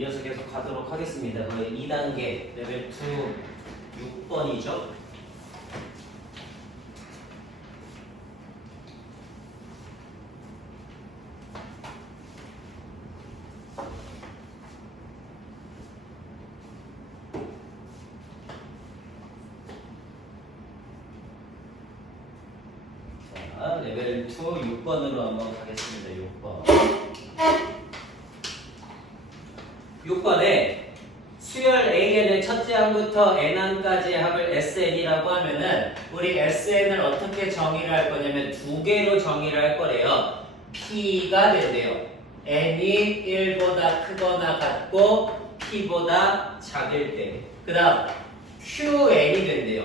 이어서 계속 가도록 하겠습니다. 그 2단계 레벨 2 6번이죠. 자, 레벨 2 6번으로 한번 가겠습니다. 6번에 수열 AN의 첫째 항부터 N항까지의 합을 SN이라고 하면은 우리 SN을 어떻게 정의를 할 거냐면 두 개로 정의를 할 거래요. P가 된대요. N이 1보다 크거나 같고 P보다 작을 때. 그 다음 QN이 된대요.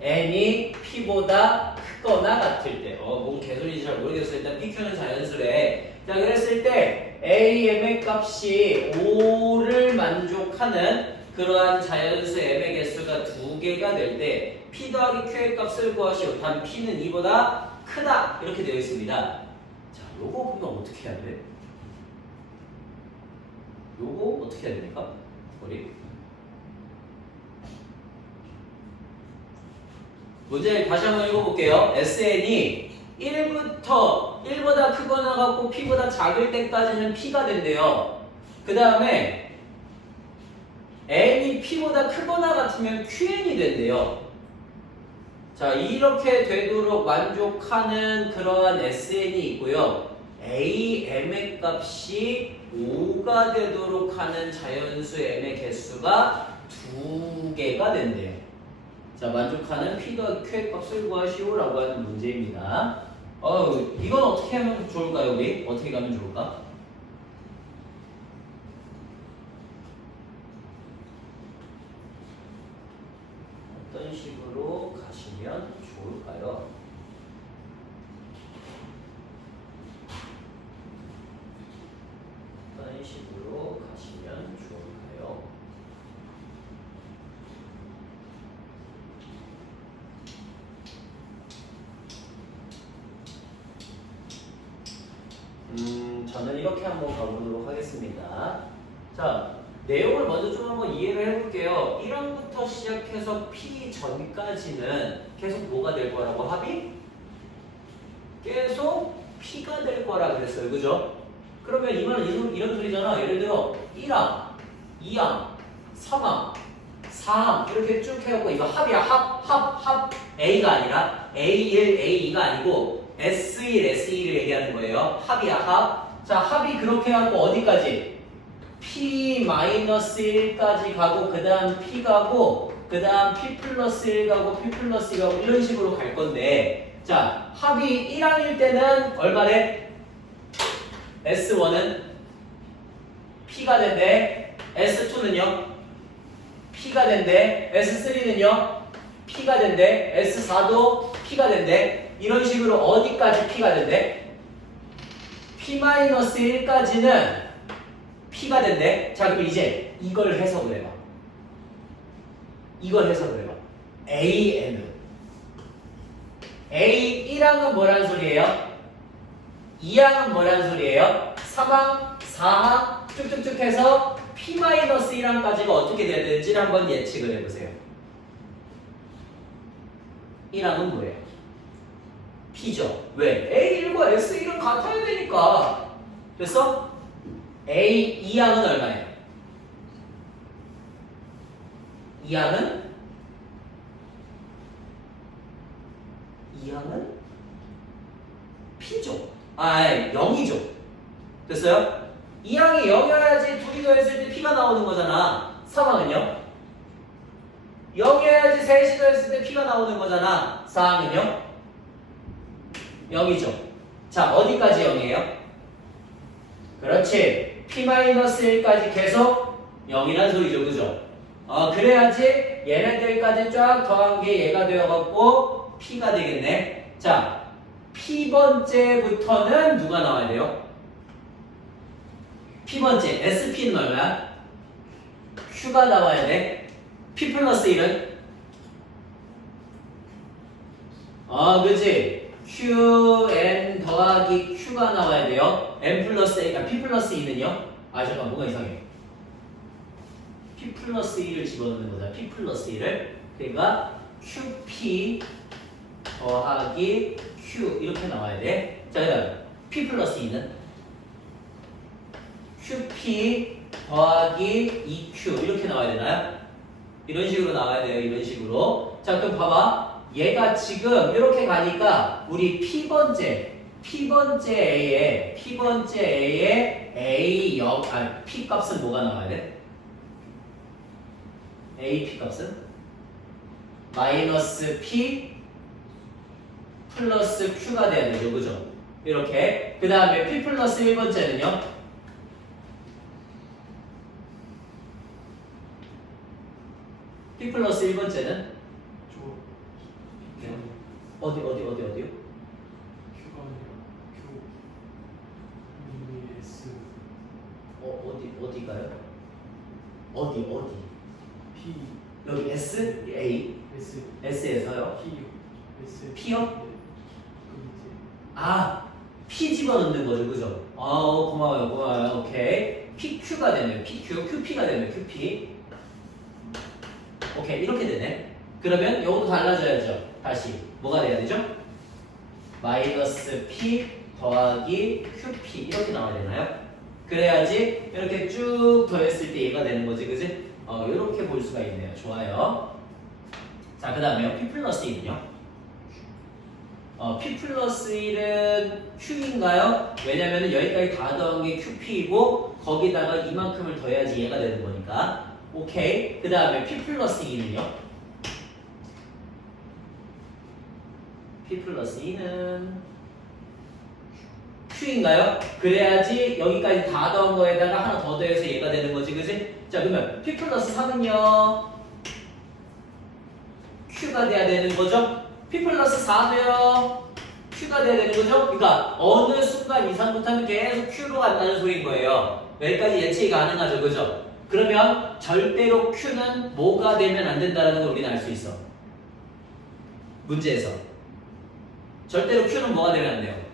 N이 P보다 크거나 같을 때. 뭔 개소리인지 잘 모르겠어요. 일단 PQ는 자연수래. 자, 그랬을 때 AM의 값이 5를 만족하는 그러한 자연수 M의 개수가 두 개가 될 때 P 더하기 Q의 값을 구하시오. 단 P는 2보다 크다. 이렇게 되어 있습니다. 자, 요거 그러면 어떻게 해야 돼? 요거 어떻게 해야 됩니까? 우리 문제 다시 한번 읽어볼게요. SN이 1보다 크거나 같고 P보다 작을 때까지는 P가 된대요. 그 다음에 N이 P보다 크거나 같으면 QN이 된대요. 자, 이렇게 되도록 만족하는 그러한 SN이 있고요. AM의 값이 5가 되도록 하는 자연수 M의 개수가 두 개가 된대요. 자, 만족하는 P 더하기 Q의 값을 구하시오 라고 하는 문제입니다. 이건 어떻게 하면 좋을까요? 우리 어떻게 가면 좋을까? 어떤 식으로 가시면 좋을까요? 어떤 식으로 가시면 좋을까요? 저는 이렇게 한번 가보도록 하겠습니다. 자, 내용을 먼저 좀 한번 이해를 해볼게요. 1항부터 시작해서 P 전까지는 계속 뭐가 될 거라고 합이? 계속 P가 될 거라 그랬어요. 그죠? 그러면 이 말은 이런 소리잖아. 예를 들어 1항, 2항, 3항, 4항 이렇게 쭉 해갖고 이거 합이야. 합 A가 아니라 A1, A2가 아니고 S1, S2를 얘기하는 거예요. 합이야, 합. 자, 합이 그렇게 해갖고 어디까지? P-1까지 가고 그 다음 P 가고 그 다음 P 플러스 1 가고 P 플러스 2 가고 이런 식으로 갈 건데 자, 합이 1항일 때는 얼마래? S1은 P가 된대. S2는요? P가 된대. S3는요? P가 된대. S4도 P가 된대. 이런 식으로 어디까지 P가 된대? P-1까지는 P가 된대. 자, 그럼 이제 이걸 해석을 해봐. 이걸 해석을 해봐. AN은 A1항은 뭐란 소리예요? 2항은 뭐란 소리예요? 3항, 4항 쭉쭉쭉 해서 P-1항까지가 어떻게 돼야 되는지를 한번 예측을 해보세요. 1항은 뭐예요? P죠. 왜? A1과 S1은 같아야 되니까. 됐어? A2항은 얼마예요? 2항은 P죠. 0이죠. 됐어요? 2항이 0이어야지 둘이 더했을 때 P가 나오는 거잖아. 3항은요? 0이어야지 셋이 더했을 때 P가 나오는 거잖아. 4항은요? 0이죠. 자, 어디까지 0이에요? 그렇지. P-1까지 계속 0이란 소리죠. 그죠? 그래야지 얘네들까지 쫙 더한 게 얘가 되어갖고 P가 되겠네. 자, P번째부터는 누가 나와야 돼요? P번째, SP는 얼마야? Q가 나와야 돼. P 플러스 1은? 그치? QN 더하기 Q가 나와야 돼요. N 플러스 A, P 플러스 2는요? 잠깐, 뭐가 이상해. P 플러스 1을 집어넣는 거잖아. P 플러스 1을. 그러니까 QP 더하기 Q 이렇게 나와야 돼. 자, 그다음 P 플러스 2는 QP 더하기 EQ 이렇게 나와야 되나요? 이런 식으로 나와야 돼요. 이런 식으로. 자, 그럼 봐봐. 얘가 지금 이렇게 가니까 우리 P번째 A에 A P 값은 뭐가 나와야 돼? A P 값은 마이너스 P 플러스 Q가 돼야 되죠. 그죠? 이렇게. 그 다음에 P 플러스 1번째는요? P 플러스 1번째는? 어디요? Q가 아니라 Q S 어디가요? 어디? P 여기 S? A? S S에서요? P S P요? 네. 그 아, P 집어넣는 거죠, 그죠? 고마워요. 오케이. PQ가 되네요. PQ, QP가 되네요. QP. 오케이, 이렇게 되네. 그러면 이것도 달라져야죠. 다시 뭐가 돼야 되죠? 마이너스 P 더하기 QP 이렇게 나와야 되나요? 그래야지 이렇게 쭉 더했을 때 얘가 되는 거지, 그지? 이렇게 볼 수가 있네요. 좋아요. 자, 그 다음에 P 플러스 1은요? P 플러스 1은 Q인가요? 왜냐면은 여기까지 다 더한 게 QP이고 거기다가 이만큼을 더해야지 얘가 되는 거니까. 오케이. 그 다음에 P 플러스 2는요? P 플러스 2는 Q인가요? 그래야지 여기까지 다 더한 거에다가 하나 더 더해서 얘가 되는 거지, 그지? 자, 그러면 P 플러스 3은요? Q가 돼야 되는 거죠? P 플러스 4도요? Q가 돼야 되는 거죠? 그러니까 어느 순간 이상부터는 계속 Q로 간다는 소리인 거예요. 여기까지 예측이 가능하죠, 그죠? 그러면 절대로 Q는 뭐가 되면 안 된다는 걸 우리는 알 수 있어. 문제에서. 절대로 Q는 뭐가 되면 안 돼요?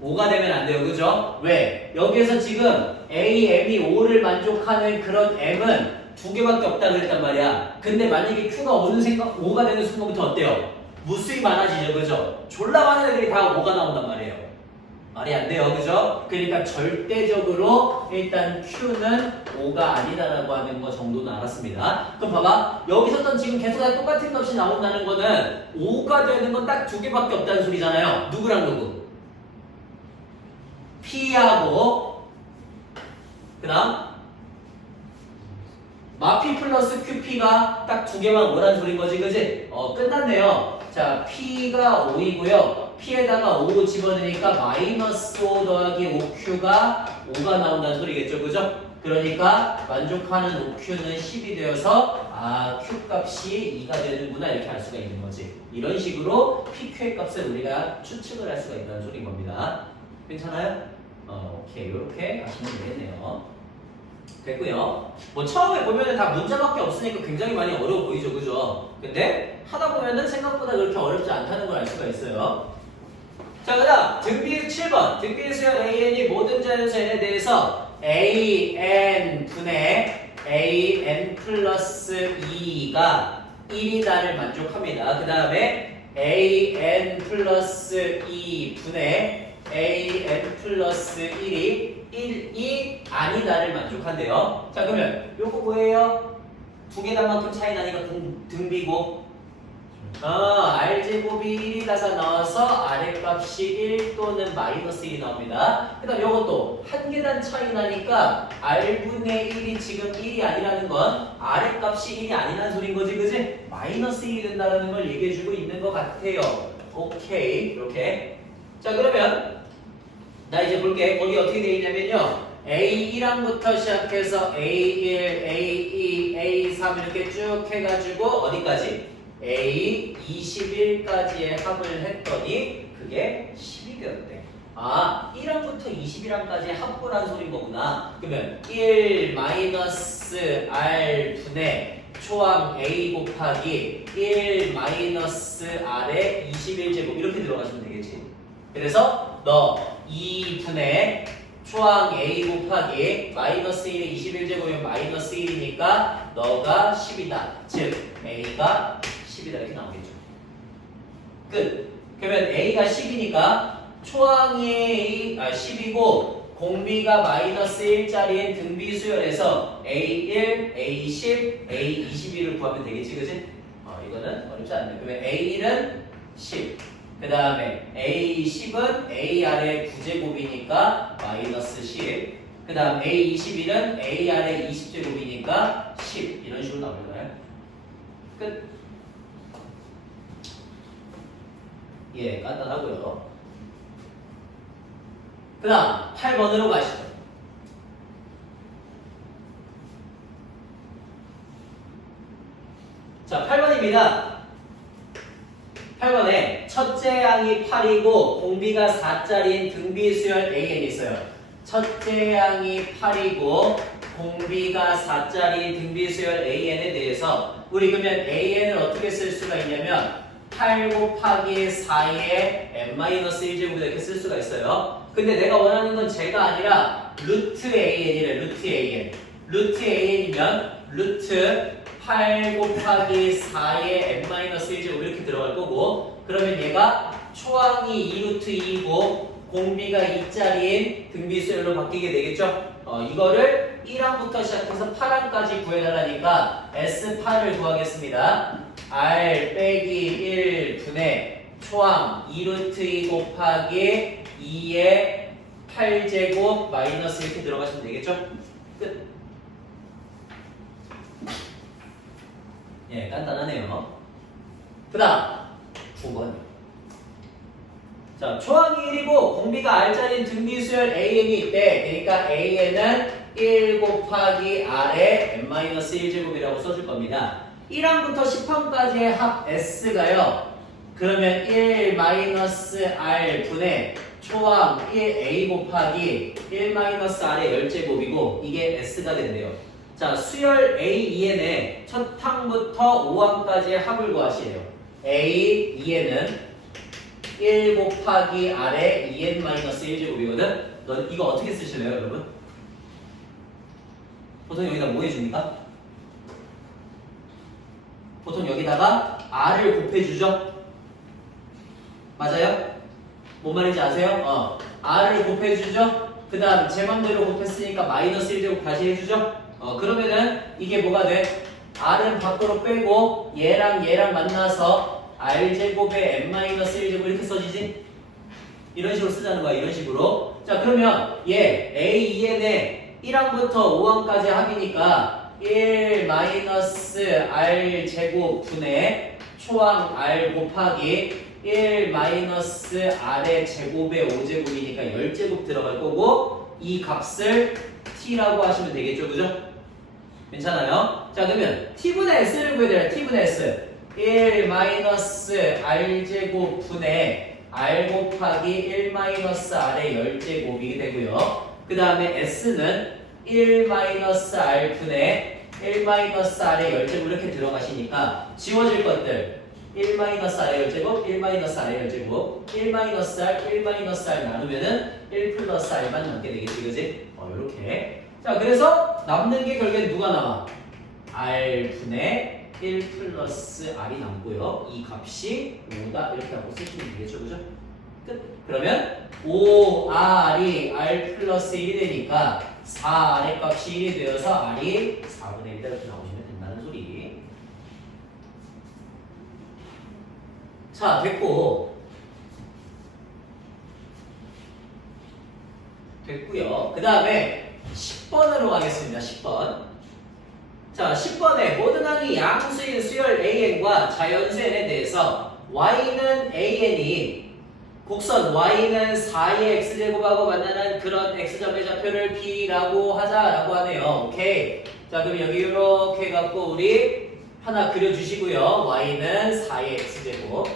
5가 되면 안 돼요. 그죠? 왜? 여기에서 지금 A, M이 5를 만족하는 그런 M은 두 개밖에 없다 그랬단 말이야. 근데 만약에 Q가 어느 생각 5가 되는 순간부터 어때요? 무수히 많아지죠. 그죠? 졸라 많은 애들이 다 5가 나온단 말이에요. 말이 안 돼요. 그죠? 그러니까 절대적으로 일단 Q는 5가 아니다라고 하는 거 정도는 알았습니다. 그럼 봐봐. 여기서부터 지금 계속 다 똑같은 값이 나온다는 거는 5가 되는 건 딱 두 개밖에 없다는 소리잖아요. 누구랑 누구? P하고 그 다음 마P 플러스 QP가 딱 두 개만 오란 소린 거지, 그지? 끝났네요. 자, P가 5이고요. P에다가 5 집어넣으니까 마이너스 5 더하기 5Q가 5가 나온다는 소리겠죠, 그죠? 그러니까 만족하는 5Q는 10이 되어서 Q 값이 2가 되는구나 이렇게 알 수가 있는 거지. 이런 식으로 PQ의 값을 우리가 추측을 할 수가 있다는 소리인 겁니다. 괜찮아요? 오케이, 이렇게 가시면 되겠네요. 됐고요. 뭐 처음에 보면은 다 문자밖에 없으니까 굉장히 많이 어려워 보이죠, 그죠? 근데 하다 보면은 생각보다 그렇게 어렵지 않다는 걸 알 수가 있어요. 자, 그다음 등비율 7번. 등비율 수열 AN이 모든 자연수 n에 대해서 AN 분의 AN 플러스 2가 1이다를 만족합니다. 그 다음에 AN 플러스 2 분의 AN 플러스 1이 1이 아니다를 만족한대요. 자, 그러면 요거 뭐예요? 두 개당만큼 차이 나니까 등비고 R제곱이 1이라서 나와서 아래값이 1 또는 마이너스 1이 나옵니다. 그 다음 요것도 한 계단 차이 나니까 R분의 1이 지금 1이 아니라는 건 아래값이 1이 아니라는 소린 거지, 그지? 마이너스 1이 된다는 걸 얘기해주고 있는 것 같아요. 오케이, 이렇게. 자, 그러면 나 이제 볼게. 거기 어떻게 되어 있냐면요. A1항부터 시작해서 A1, A2, A3 이렇게 쭉 해가지고 어디까지? A21까지의 합을 했더니 그게 10이 되었대. 1항부터 21항까지의 합부란 소린 거구나. 그러면 1 마이너스 R 분의 초항 A 곱하기 1 마이너스 R의 21제곱 이렇게 들어가시면 되겠지. 그래서 너 2분의 초항 A 곱하기 마이너스 1의 21제곱이면 마이너스 1이니까 너가 10이다. 즉 A가 10이다 이렇게 나오겠죠. 끝. 그러면 A가 10이니까 초항이 10이고 공비가 마이너스 1짜리인 등비 수열에서 A1, A10, A21을 구하면 되겠지, 그지? 이거는 어렵지 않네. 그러면 A1은 10. 그 다음에 A10은 A 아래 9제곱이니까 마이너스 10. 그 다음 A21은 A 아래 20제곱이니까 10. 이런 식으로 나올까요? 끝. 예, 간단하고요. 그 다음 8번으로 가시죠. 자, 8번입니다. 8번에 첫째 항이 8이고 공비가 4짜리인 등비 수열 AN이 있어요. 첫째 항이 8이고 공비가 4짜리인 등비 수열 AN에 대해서 우리 그러면 AN을 어떻게 쓸 수가 있냐면 8 곱하기 4의 n-1제곱 이렇게 쓸 수가 있어요. 근데 내가 원하는 건 제가 아니라 루트 AN이래. 루트 AN. 루트 AN이면 루트 8 곱하기 4의 n-1제곱 이렇게 들어갈 거고, 그러면 얘가 초항이 2루트 2이고 공비가 2짜리인 등비수열로 바뀌게 되겠죠? 이거를 1항부터 시작해서 8항까지 구해달라니까 S8을 구하겠습니다. R 빼기 1 분의 초항 2루트 2 곱하기 2의 8제곱 마이너스 이렇게 들어가시면 되겠죠? 끝. 예, 간단하네요. 그 다음 9번. 자, 초항이 1이고 공비가 R짜리인 등비수열 AN이 있대. 그러니까 AN은 1 곱하기 R의 n-1제곱이라고 써줄 겁니다. 1항부터 10항까지의 합 S가요. 그러면 1-R 분의 초항 1A 곱하기 1-R의 10제곱이고 이게 S가 된대요. 자, 수열 A2N의 첫 항부터 5항까지의 합을 구하시래요. A2N은 1 곱하기 R의 2N-1제곱이거든? 너 이거 어떻게 쓰실래요, 여러분? 보통 여기다 뭐 해줍니까? 보통 여기다가 R을 곱해주죠? 맞아요? 뭔 말인지 아세요? R을 곱해주죠? 그 다음 제 맘대로 곱했으니까 마이너스 1제곱 다시 해주죠? 그러면은 이게 뭐가 돼? R은 밖으로 빼고 얘랑 만나서 R제곱에 n-1제곱 이렇게 써지지? 이런 식으로 쓰자는 거야, 이런 식으로. 자, 그러면 얘 A2N의 1항부터 5항까지 합이니까 1-R제곱 분의 초항 R 곱하기 1-R의 제곱의 5제곱이니까 10제곱 들어갈 거고 이 값을 T라고 하시면 되겠죠, 그죠? 괜찮아요? 자, 그러면 T분의 S를 구해야 돼요. T분의 S 1-R제곱 분의 R 곱하기 1-R의 10제곱이 되고요. 그 다음에 S는 1-R 분의 1-R의 10제곱 이렇게 들어가시니까 지워질 것들 1-R의 10제곱, 1-R의 10제곱, 1-R 나누면은 1 플러스 R만 남게 되겠지, 그지? 이렇게. 자, 그래서 남는 게 결국엔 누가 남아? R 분의 1 플러스 R이 남고요. 이 값이 5다 이렇게 하고 쓰시면 되겠죠, 그죠? 끝. 그러면 5R이 R 플러스 1이 되니까 4R의 값이 1이 되어서 R이 4분의 1 이렇게 나오시면 된다는 소리. 자, 됐고요. 그 다음에 10번으로 가겠습니다. 10번. 자, 10번에 모든 항이 양수인 수열 AN과 자연수 N에 대해서 Y는 AN이 곡선 Y는 4의 X제곱하고 만나는 그런 X점의 좌표를 P라고 하자라고 하네요. 오케이. 자, 그럼 여기 이렇게 해갖고 우리 하나 그려주시고요. Y는 4의 X제곱.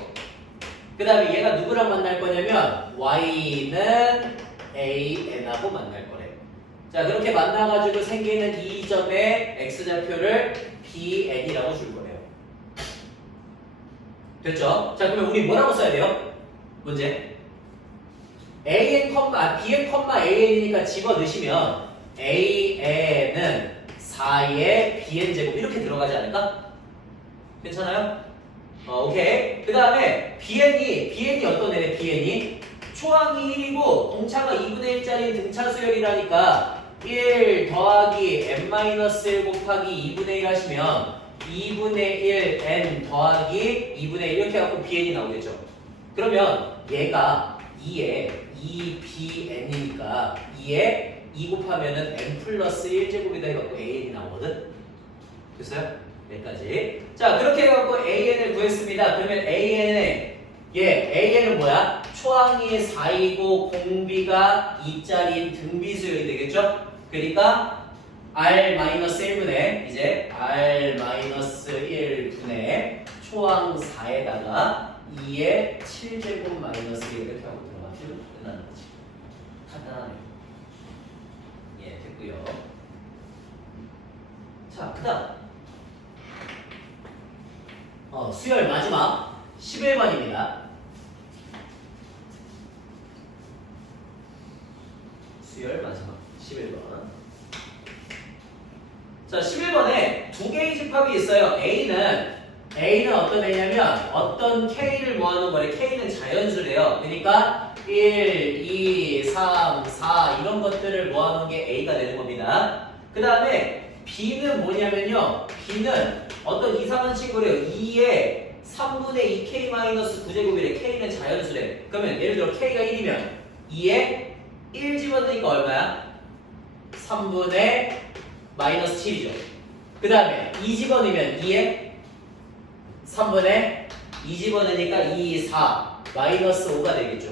그 다음에 얘가 누구랑 만날 거냐면 Y는 AN하고 만날 거래요. 자, 그렇게 만나가지고 생기는 이 점의 X좌표를 BN이라고 줄 거래요. 됐죠? 자, 그러면 우리 뭐라고 써야 돼요? 문제. bn,an이니까 집어넣으시면 an은 4의 bn 제곱 이렇게 들어가지 않을까? 괜찮아요? 오케이. 그 다음에 bn이 어떤 애네? bn이 초항이 1이고 공차가 2분의 1짜리 등차 수열이라니까 1 더하기 n-1 곱하기 2분의 1 하시면 2분의 1 n 더하기 2분의 1 이렇게 해갖고 bn이 나오겠죠. 그러면 얘가 2에 2bn이니까 2에 2 곱하면은 n 플러스 1제곱이다 해갖고 an이 나오거든. 됐어요? 여기까지. 자, 그렇게 해갖고 an을 구했습니다. 그러면 an은 뭐야? 초항이 4이고 공비가 2짜리인 등비수열이 되겠죠? 그러니까 r-1분의 이제 r-1분의 초항 4에다가 2의 7제곱 마이너스 1 이렇게 하고 들어가면 끝나는 거지. 간단하네요. 예, 됐고요. 자, 그 다음 수열 마지막 11번입니다. 수열 마지막 11번. 자, 11번에 두 개의 집합이 있어요. A는 어떤 애냐면 어떤 K를 모아놓은 거래. K는 자연수래요. 그러니까 1, 2, 3, 4 이런 것들을 모아놓은 게 A가 되는 겁니다. 그 다음에 B는 뭐냐면요. B는 어떤 이상한 친구래요. 2에 3분의 2K-9제곱이래. K는 자연수래. 그러면 예를 들어 K가 1이면 2에 1 집어넣으니까 얼마야? 3분의 마이너스 7이죠. 그 다음에 2 집어넣으면 2에 3분의 2 집어넣으니까 2, 4 마이너스 5가 되겠죠.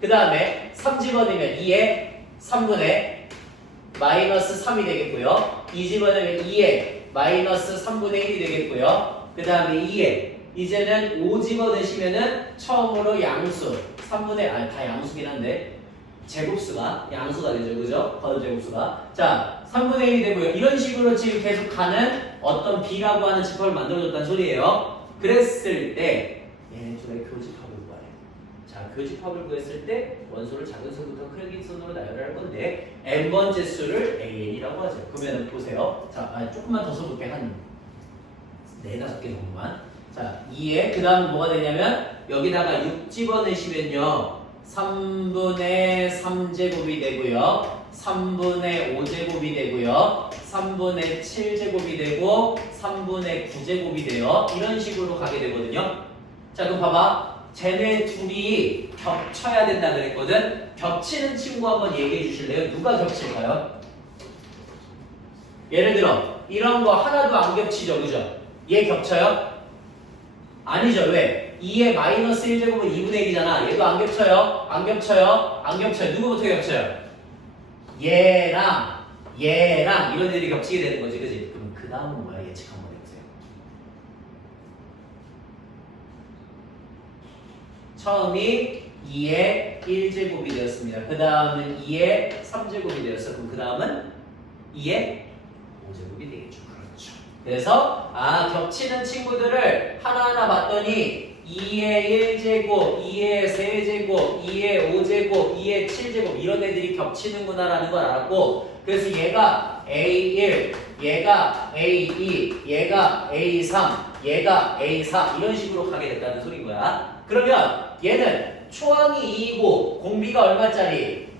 그 다음에 3 집어넣으면 2에 3분의 마이너스 3이 되겠고요. 2 집어넣으면 2에 마이너스 3분의 1이 되겠고요. 그 다음에 2에 이제는 5 집어넣으시면은 처음으로 양수 3분의 다 양수긴 한데 제곱수가 양수가 되죠. 그죠? 번 제곱수가. 자, 3분의 1이 되고요. 이런 식으로 지금 계속 가는 어떤 B라고 하는 집합을 만들어줬다는 소리예요. 그랬을 때 얘네 둘의 교집합을 구하래. 자, 교집합을 구했을 때 원소를 작은 수부터 큰 순으로 나열을 할 건데 n번째 수를 an이라고 하죠. 그러면 보세요. 자, 조금만 더 써볼게. 한 4-5개 정도만. 자, 2에 그 다음 뭐가 되냐면 여기다가 6 집어넣으시면요 3분의 3제곱이 되고요 3분의 5제곱이 되고요 3분의 7제곱이 되고 3분의 9제곱이 돼요. 이런 식으로 가게 되거든요. 자, 그럼 봐봐. 쟤네 둘이 겹쳐야 된다 그랬거든. 겹치는 친구 한번 얘기해 주실래요? 누가 겹칠까요? 예를 들어 이런 거 하나도 안 겹치죠. 그죠? 얘 겹쳐요? 아니죠. 왜? 2의 마이너스 1제곱은 2분의 1이잖아. 얘도 안 겹쳐요? 안 겹쳐요? 안 겹쳐요. 누구부터 겹쳐요? 얘랑 이런 애들이 겹치게 되는 거지. 그지? 그럼 그 다음은 뭐야? 예측 한번 해보세요. 처음이 2의 1제곱이 되었습니다. 그 다음은 2의 3제곱이 되었어. 그럼 그 다음은 2의 5제곱이 되겠죠. 그렇죠. 그래서 겹치는 친구들을 하나하나 봤더니 2의 1제곱, 2의 3제곱, 2의 5제곱, 2의 7제곱 이런 애들이 겹치는구나라는 걸 알았고 그래서 얘가 A1, 얘가 A2, 얘가 A3, 얘가 A4 이런 식으로 가게 됐다는 소린 거야. 그러면 얘는 초항이 2이고 공비가 얼마짜리?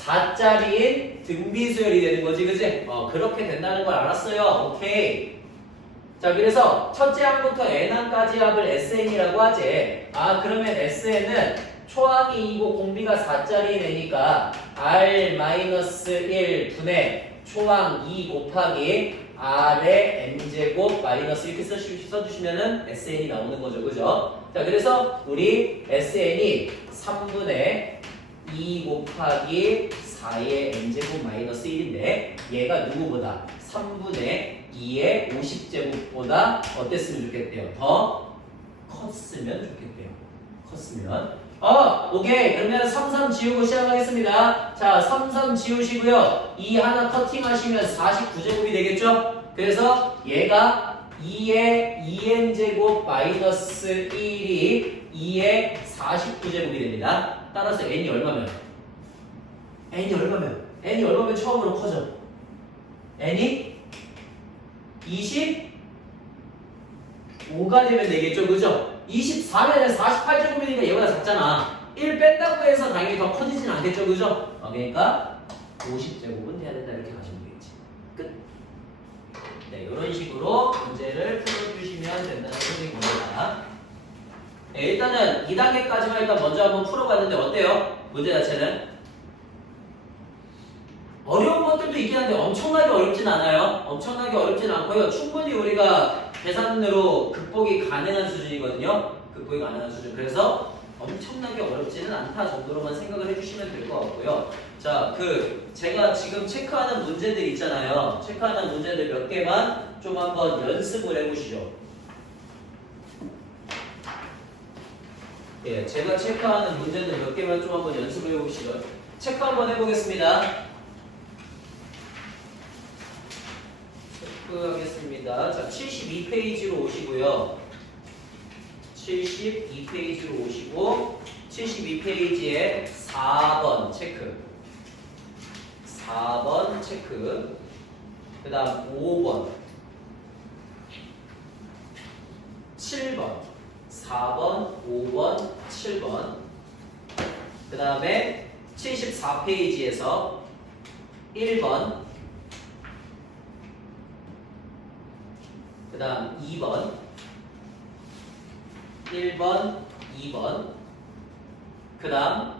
4짜리인 등비수열이 되는 거지, 그치? 그렇게 된다는 걸 알았어요. 오케이. 자, 그래서 첫째 항부터 n항까지 합을 SN이라고 하지. 그러면 SN은 초항이 2고 공비가 4짜리 애니까 R-1 분의 초항 2 곱하기 R의 n제곱 마이너스 이렇게 써주시면은 SN이 나오는 거죠. 그죠? 자, 그래서 우리 SN이 3분의 2 곱하기 4의 n제곱 마이너스 1인데 얘가 누구보다 3분의 2의 50제곱보다 어땠으면 좋겠대요? 더 컸으면 좋겠대요. 컸으면. 오케이. 그러면 3, 3 지우고 시작하겠습니다. 자, 3, 3 지우시고요. 2 하나 커팅하시면 49제곱이 되겠죠? 그래서 얘가 2의 2n제곱 마이너스 1이 2의 49제곱이 됩니다. 따라서 n이 얼마면? n이 얼마면 처음으로 커져? n이 25가 되면 되겠죠, 그죠? 24면 48제곱이니까 얘보다 작잖아. 1 뺀다고 해서 당연히 더 커지진 않겠죠, 그죠? 그러니까 50제곱은 돼야 된다 이렇게 가시면 되겠지. 끝. 네, 이런 식으로 문제를 풀어주시면 된다는 소리입니다. 네, 일단은 2단계까지만 일단 먼저 한번 풀어봤는데 어때요? 문제 자체는? 어려운 것들도 있긴 한데 엄청나게 어렵진 않아요. 엄청나게 어렵진 않고요. 충분히 우리가 계산으로 극복이 가능한 수준이거든요. 극복이 가능한 수준. 그래서 엄청나게 어렵지는 않다 정도로만 생각을 해주시면 될 것 같고요. 자, 제가 지금 체크하는 문제들 있잖아요. 체크하는 문제들 몇 개만 좀 한번 연습을 해보시죠. 예, 제가 체크하는 문제들 몇 개만 좀 한번 연습을 해보시죠. 체크 한번 해보겠습니다. 체크하겠습니다. 자, 72페이지로 오시고요. 72페이지로 오시고 72페이지에 4번 체크 4번 체크 그 다음 5번 7번 4번 5번 7번 그 다음에 74페이지에서 1번 그 다음 2번 1번, 2번, 그 다음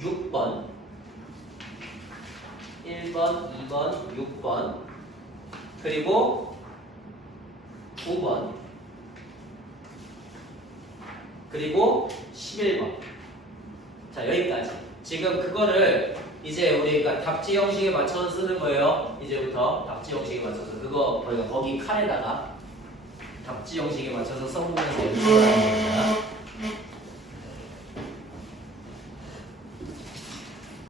6번 1번, 2번, 6번 그리고 9번 그리고 11번 자 여기까지 지금 그거를 이제 우리가 답지 형식에 맞춰서 쓰는 거예요. 이제부터 답지 형식에 맞춰서 그거 거기 칸에다가 답지 형식에 맞춰서 써보면서 연습을 하는 겁니다.